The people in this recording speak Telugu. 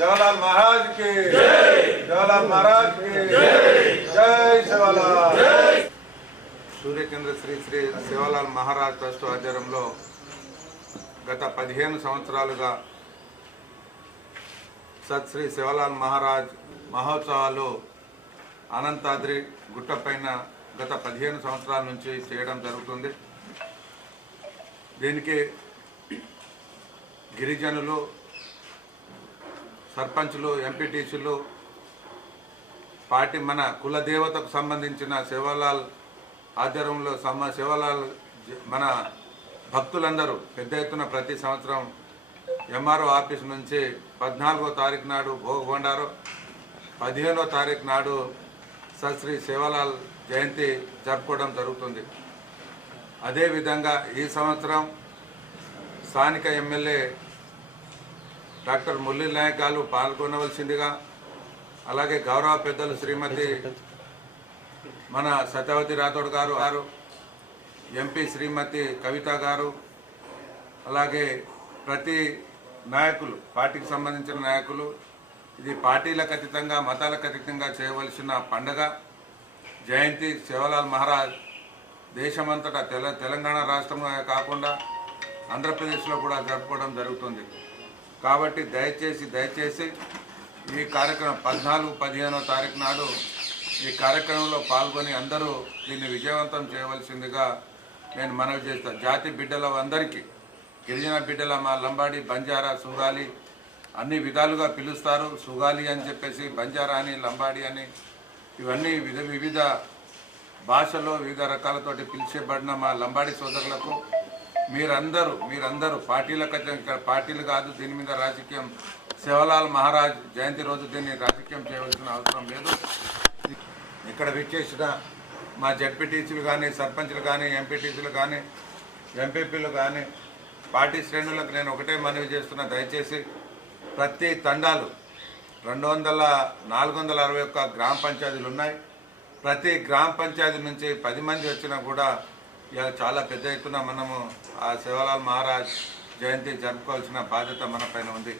జవహర్లాల్ మహారాజ్కి. జవహర్లాల్ మహారాజ్కి. జై శివలాల్ సూర్యచంద్ర శ్రీ శ్రీ శివలాల్ మహారాజ్ ట్రస్ట్ ఆధ్వర్యంలో గత పదిహేను సంవత్సరాలుగా సత్ శ్రీ శివలాల్ మహారాజ్ మహోత్సవాలు అనంతాద్రి గుట్టపైన గత పదిహేను సంవత్సరాల నుంచి చేయడం జరుగుతుంది. దీనికి గిరిజనులు సర్పంచ్లు ఎంపీటీసీలు పార్టీ మన కుల దేవతకు సంబంధించిన శివలాల్ ఆధ్వర్యంలో సమ శివలాల్ మన భక్తులందరూ పెద్ద ఎత్తున ప్రతి సంవత్సరం ఎంఆర్ఓ ఆఫీస్ నుంచి పద్నాలుగో తారీఖు నాడు భోగొండారు పదిహేనో తారీఖు నాడు సశ్రీ శివలాల్ జయంతి జరుపుకోవడం జరుగుతుంది. అదేవిధంగా ఈ సంవత్సరం స్థానిక ఎమ్మెల్యే డాక్టర్ మురళీ నాయక్ గారు పాల్గొనవలసిందిగా అలాగే గౌరవ పెద్దలు శ్రీమతి మన సత్యవతి రాథోడ్ గారు గారు ఎంపీ శ్రీమతి కవిత గారు అలాగే ప్రతి నాయకులు పార్టీకి సంబంధించిన నాయకులు ఇది పార్టీలకు అతీతంగా మతాలకు అతీతంగా చేయవలసిన పండగ జయంతి శివలాల్ మహారాజ్ దేశమంతటా తెల తెలంగాణ రాష్ట్రంలో కాకుండా ఆంధ్రప్రదేశ్లో కూడా జరుపుకోవడం జరుగుతుంది. కాబట్టి దయచేసి దయచేసి ఈ కార్యక్రమం పద్నాలుగు పదిహేనో తారీఖు నాడు ఈ కార్యక్రమంలో పాల్గొని అందరూ దీన్ని విజయవంతం చేయవలసిందిగా నేను మనవి చేస్తాను జాతి బిడ్డల అందరికీ గిరిజన బిడ్డల మా లంబాడి బంజారా సుగాలి అన్ని విధాలుగా పిలుస్తారు. సుగాలి అని చెప్పేసి బంజారా అని లంబాడి అని ఇవన్నీ వివిధ వివిధ భాషలో వివిధ రకాలతోటి పిలిచేబడిన మా లంబాడి సోదరులకు మీరందరూ మీరందరూ పార్టీలకు ఇక్కడ పార్టీలు కాదు దీని మీద రాజకీయం. శివలాల్ మహారాజ్ జయంతి రోజు దీన్ని రాజకీయం చేయవలసిన అవసరం లేదు. ఇక్కడ విచ్చేసిన మా జడ్పీటీసీలు కానీ సర్పంచ్లు కానీ ఎంపీటీసీలు కానీ ఎంపీపీలు కానీ పార్టీ శ్రేణులకు నేను ఒకటే మనవి చేస్తున్నా. దయచేసి ప్రతి తండాలు రెండు వందల నాలుగు వందల అరవై ఒక్క గ్రామ పంచాయతీలు ఉన్నాయి. ప్రతి గ్రామ పంచాయతీ నుంచి పది మంది వచ్చినా కూడా చాలా పెద్ద ఎత్తున మనము ఆ శివలాల్ మహారాజ్ జయంతి జరుపుకోవాల్సిన బాధ్యత మన పైన ఉంది.